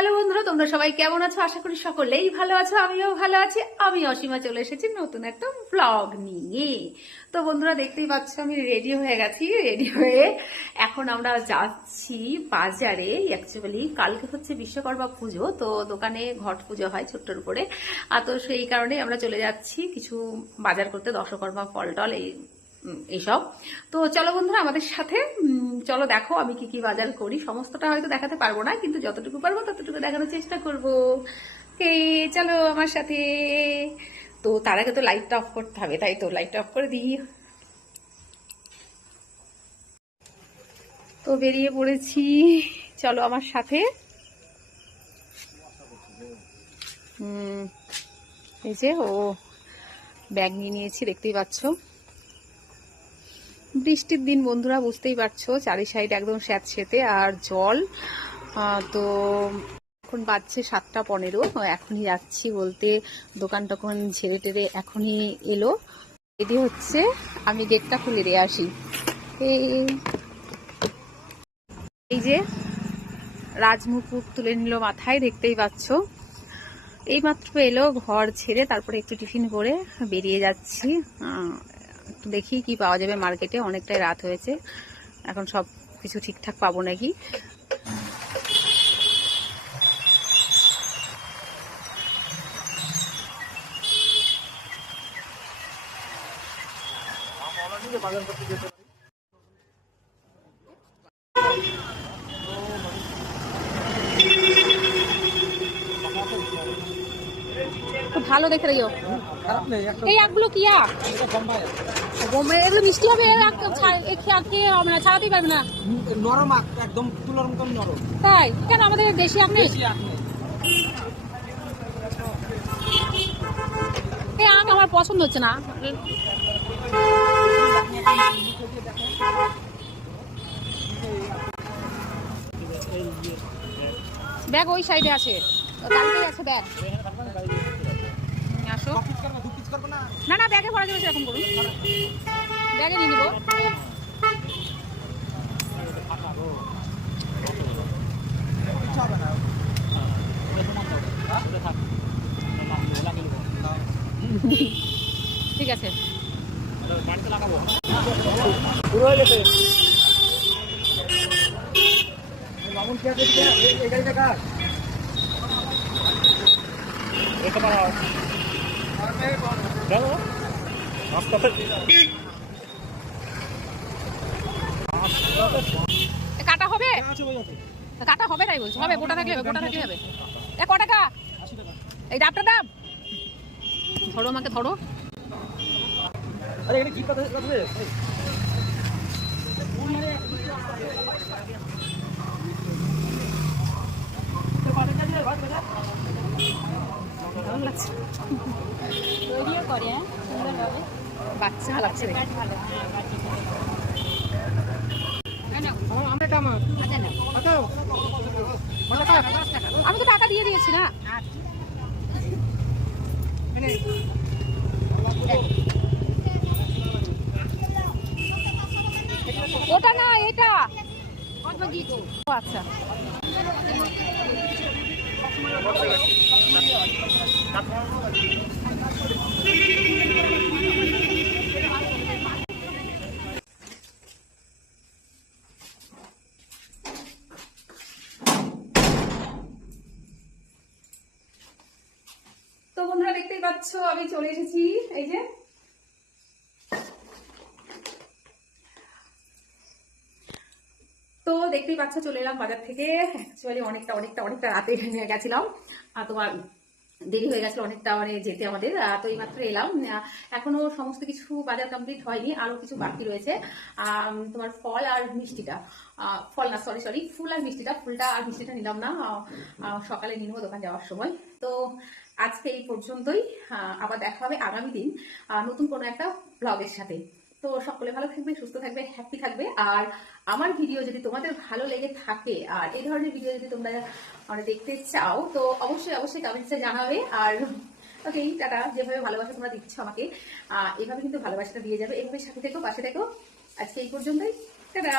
Hello বন্ধুরা, তোমরা সবাই কেমন আছো? আশা করি সকলেই ভালো আছো, আমিও ভালো আছি। আমি অসীমা চলে এসেছি নতুন একটা ব্লগ নিয়ে। তো বন্ধুরা, দেখতেই পাচ্ছ আমি রেডি হয়ে গেছি রেডি হয়ে এখন আমরা যাচ্ছি বাজারে। অ্যাকচুয়ালি কালকে হচ্ছে বিশ্বকর্মা পুজো, তো দোকানে ঘট পুজো হয় ছোট্টর উপরে। আর তো সেই কারণে আমরা চলে যাচ্ছি কিছু বাজার করতে, দশকর্মা ফল টল, এই এইসব। তো চলো বন্ধুরা, আমাদের সাথে চলো দেখো আমি কি কি বাজার করি। সমস্তটা হয়তো দেখাতে পারব না, কিন্তু যতটুকু পারব ততটুকু দেখানোর চেষ্টা করব। কে? চলো আমার সাথে। তো তার আগে তো লাইটটা অফ করতে হবে, তাই তো লাইটটা অফ করে দিই। তো বেরিয়ে পড়েছি। চলো আমার সাথে। হুম এই যে ও ব্যাগ নিয়ে নিয়েছি, দেখতেই পাচ্ছ। বৃষ্টির দিন বন্ধুরা, বুঝতেই পারছ চারি সাইড একদম স্যাঁতসেতে আর জল। তো এখন বাজছে সাতটা পনেরো এখনই যাচ্ছি বলতে দোকান টোকান ঝেড়ে টেরে এখনই এলো। রেডি হচ্ছে, আমি গেটটা খুলে দিয়ে আসি। এই- যে রাজমুকুট তুলে নিল মাথায়, দেখতেই পাচ্ছ। এইমাত্র এলো, ঘর ছেড়ে তারপরে একটু টিফিন করে বেরিয়ে যাচ্ছি। একটু দেখি কি পাওয়া যাবে মার্কেটে, অনেকটাই রাত হয়েছে। এখন সব কিছু ঠিকঠাক পাবো নাকি? ভালো দেখে রাখিও এই আগগুলো কি আখ? বোম্বে এগুলো মিষ্টি হবে এর আখ খেয়ে হবে না ছাড়াতেই পারবে না? নরম আখ একদম তুলোর মতন নরম। তাই কেন আমাদের দেশি আখ নেই? এই আখ আমার পছন্দ হচ্ছে না। ব্যাগ ওই সাইডে আছে। কালকেই আছে ব্যাগ। না না ব্যাগে ভরা যাবে সেরকম করুন। ব্যাগে নিয়ে নিবো। ঠিক আছে। এটা কাটা হবে? আছে কাটা হবে তাই বলছো? হবে গোটা থাকলে হবে গোটা থাকলে হবে। এ ক? টাকা এই ডাবটার দাম ধরো আমাকে ধরো। আরে এখানে কি কথা কথা কেমন তৈরিও করে হ্যাঁ? সুন্দরভাবে। বাচ্চা লাগছে ভালো হ্যাঁ আচ্ছা দশ টাকা আমি তো টাকা দিয়ে দিয়েছি না। ওটা না। এটা ও আচ্ছা। তো বন্ধুরা দেখতেই পাচ্ছ আমি চলে এসেছি। এই যে তো দেখতেই পাচ্ছ চলে এলাম বাজার থেকে। অ্যাকচুয়ালি অনেকটা অনেকটা অনেকটা রাতে গেছিলাম। আর তোমার দেরি হয়ে গেছিল অনেকটা মানে যেতে আমাদের। তো এইমাত্র এলাম। আহ, এখনও সমস্ত কিছু বাজার কমপ্লিট হয়নি আরও কিছু বাকি রয়েছে। তোমার ফল আর মিষ্টিটা। ফল না সরি সরি ফুল আর মিষ্টিটা ফুলটা আর মিষ্টিটা নিলাম না। সকালে নেব দোকান যাওয়ার সময়। তো আজকে এই পর্যন্তই। আবার দেখা হবে আগামী দিন নতুন কোনো একটা ব্লগের সাথে। তো সকলে ভালো থাকবে সুস্থ থাকবে হ্যাপি থাকবে। আর আমার ভিডিও যদি তোমাদের ভালো লেগে থাকে, আর এই ধরনের ভিডিও যদি তোমরা মানে দেখতে চাও, তো অবশ্যই অবশ্যই কমেন্টসে জানাবে। আর ওকে টাটা। যেভাবে ভালোবাসা তোমরা দিচ্ছ আমাকে এভাবে কিন্তু ভালোবাসাটা দিয়ে যাবে। এভাবে সাথে থেকো, পাশে থেকো। আজকে এই পর্যন্তই। টাটা!